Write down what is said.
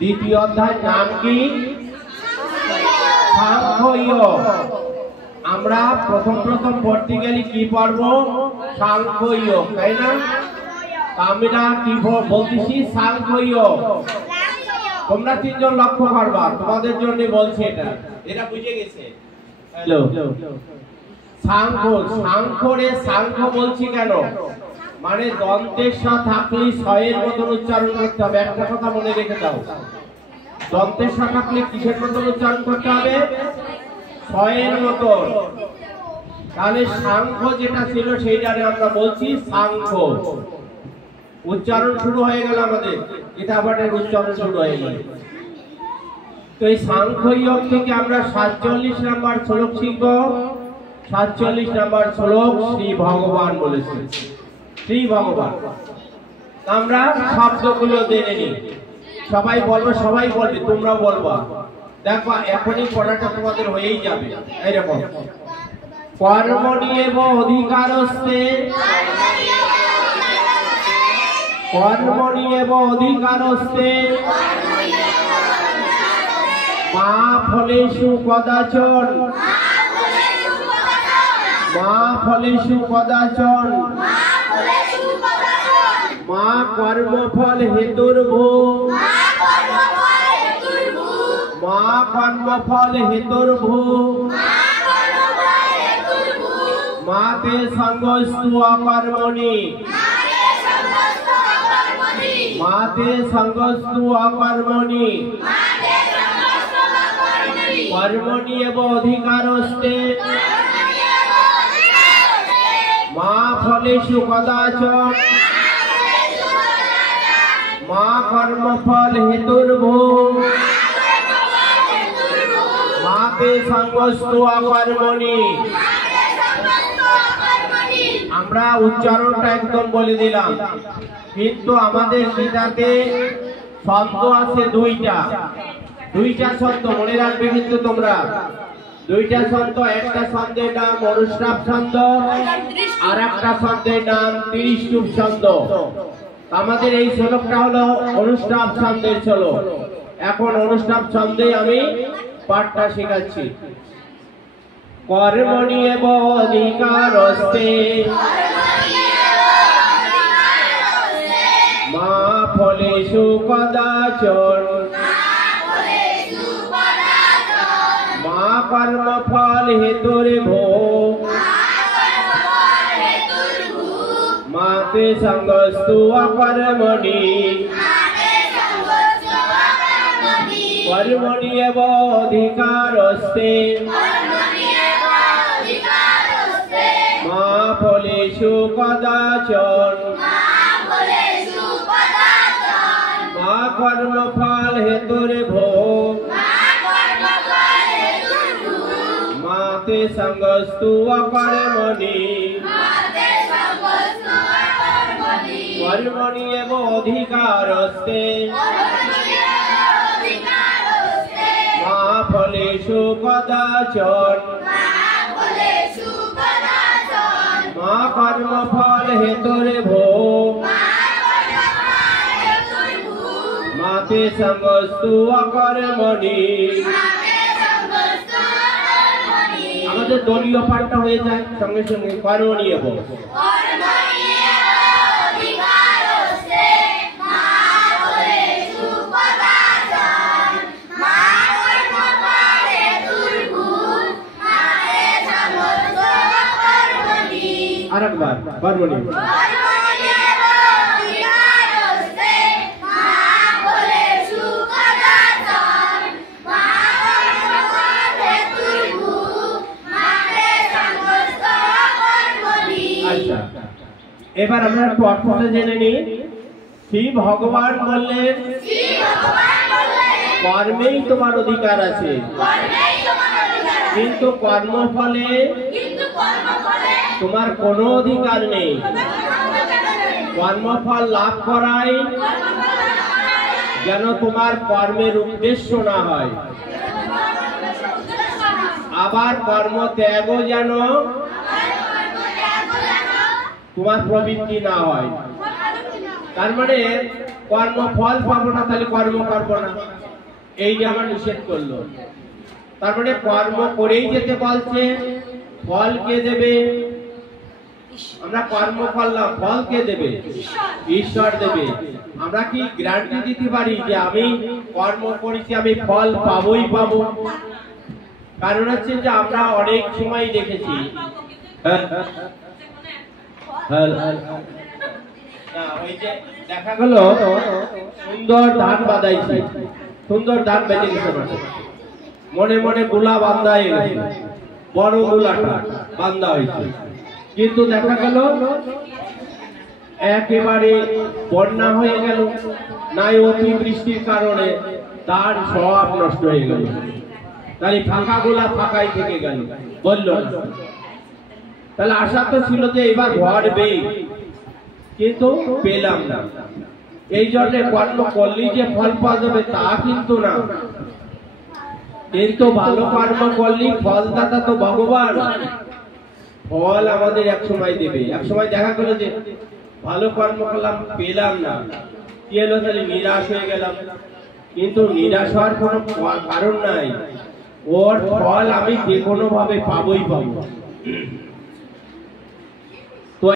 দ্বিতীয় অধ্যায় নাম কি? সাংখ্যযোগ। আমরা প্রথম পড়তে গেলে কি পড়বো? সাংখ্যযোগ, তাই না? আমরা কি বলতেছি? সাংখ্যযোগ। তোমরা তিনজন লক্ষ্য করবা, তোমাদের জন্য বলছি এটা। এটা বুঝে গেছে? হ্যালো, সাংখ্য। সাংখ্যরে সাংখ্য বলছি কেন? মানে দন্তের সাথে থাকলে ছয়ের মতন উচ্চারণ করতে হবে। একটা কথা মনে রেখে দাও, দন্তের সাথে থাকলে কিসের মতন উচ্চারণ করতে হবে? ছয়ের মতন। তাহলে সাংখ্য যেটা ছিল সেইটারে আমরা বলছি সাংখ্য। উচ্চারণ শুরু হয়ে গেল আমাদের, এটা আবার উচ্চারণ শুরু হয়ে গেল। তো এই সাংখ্যযোগ থেকে আমরা 47 নম্বর শ্লোক শিখব। 47 নম্বর শ্লোক শ্রী ভগবান বলেছেন। শ্রী ভগবান আমরা শব্দগুলো জেনে নিই। সবাই বলবে, সবাই বলবে, তোমরা বলবা। দেখো এখনই পড়াটা তোমাদের হয়েই যাবে। এইরকম কর্মণি অধিকারস্তে, কর্মণি অধিকারস্তে মা ফলেষু কদাচন, মা ফলেষু কদাচন মা কর্মফল হেতুর্ভূ, মা কর্মফল হেতুর্ভূ মাতে সঙ্গস্তু অকর্মণি, মাতে সঙ্গস্তু অকর্মণি কর্মণি এব অধিকারস্তে মা ফলেষু কদাচন মা কর্মফল হেতুর্ভূ মাতে সঙ্গস্তু অকর্মণি। আমরা উচ্চারণটা একদম বলে দিলাম, কিন্তু আমাদের গীতাতে ছন্দ আছে দুইটা। দুইটা ছন্দ মনে রাখবে কিন্তু তোমরা, দুইটা ছন্দ। একটা ছন্দের নাম অনুষ্টাপ ছন্দ, আর একটা ছন্দের নাম ত্রিষ্টুপ ছন্দ। আমাদের এই শ্লোকটা হলো অনুষ্টাপ ছন্দের শ্লোক। এখন অনুষ্টাপ ছন্দে আমি পাঠটা শেখাচ্ছি। কর্মণি এব অধিকারস্তে মা ফলেষু কদাচন মা কর্মফল হেতুর্ভূ মাতে সঙ্গস্তু অকর্মণি কর্মণি এব অধিকারস্তে মা ফলেষু কদাচন মা কর্মফল হেতুর্ভূ মাতে সঙ্গস্তু অকর্মণি কর্মণি এব অধিকারস্তে মা ফলেষু কদাচন মা কর্মফল হেতুর্ভূ মাতে সঙ্গস্তু অকর্মণি। আমাদের দলীয় পাঠটা হয়ে যায় সঙ্গে সঙ্গে। কর্মণি এব আরেকবার কর্মণি। আচ্ছা, এবার আমরা অর্থটা জেনে নিই। শ্রী ভগবান বললেন কর্মেই তোমার অধিকার আছে, কিন্তু কর্মফলে তোমার কোনো অধিকার নেই। কর্মফল লাভ করাই যেন তোমার কর্মের উদ্দেশ্য না হয়, আবার কর্ম ত্যাগও যেন তোমার প্রবৃত্তি না হয়। তার মানে কর্ম ফল পাবো না, তাহলে কর্ম করবো না, এই যে আমার নিষেধ করলো। তারপরে কর্ম করেই যেতে বলছে, ফল কে দেবে? আমরা কর্ম করলাম, ফল কে দেবে? ঈশ্বর দেবে। আমরা কি গ্যারান্টি দিতে পারি যে আমি কর্ম করেছি আমি ফল পাবোই পাবো? কারণ হচ্ছে যে আমরা অনেক সময় দেখেছি ওই যে দেখা গেল সুন্দর ধান বাঁধাইছে, সুন্দর ধান বেঁধে গেছে, মনে মনে গোলা বান্ধা হয়ে গেছে, বড় গোলাটা বান্ধা হয়েছে, কিন্তু দেখা গেল একেবারে বন্যা হয়ে গেল, নাই অতিবৃষ্টির কারণে তার সব নষ্ট হয়ে গেল, তাহলে ফাঁকা গোলা ফাঁকাই থেকে গেল, বলল না। তাহলে আশা তো ছিল যে এবার ভরবে, কিন্তু পেলাম না। এই জন্য কর্ম করলেই যে ফল পাওয়া যাবে তা কিন্তু না, কিন্তু ভালো কর্ম করলেই ফলদাতা তো ভগবান, ফল আমাদের এক সময় দেবে। এক সময় দেখা গেল যে ভালো কর্ম করলাম, পেলাম না, কি হলো? তাহলে নিরাশ হয়ে গেলাম। কিন্তু নিরাশ হওয়ার কোনো কারণ নাই, ওর ফল আমি যে কোনো ভাবে পাবোই পাবো।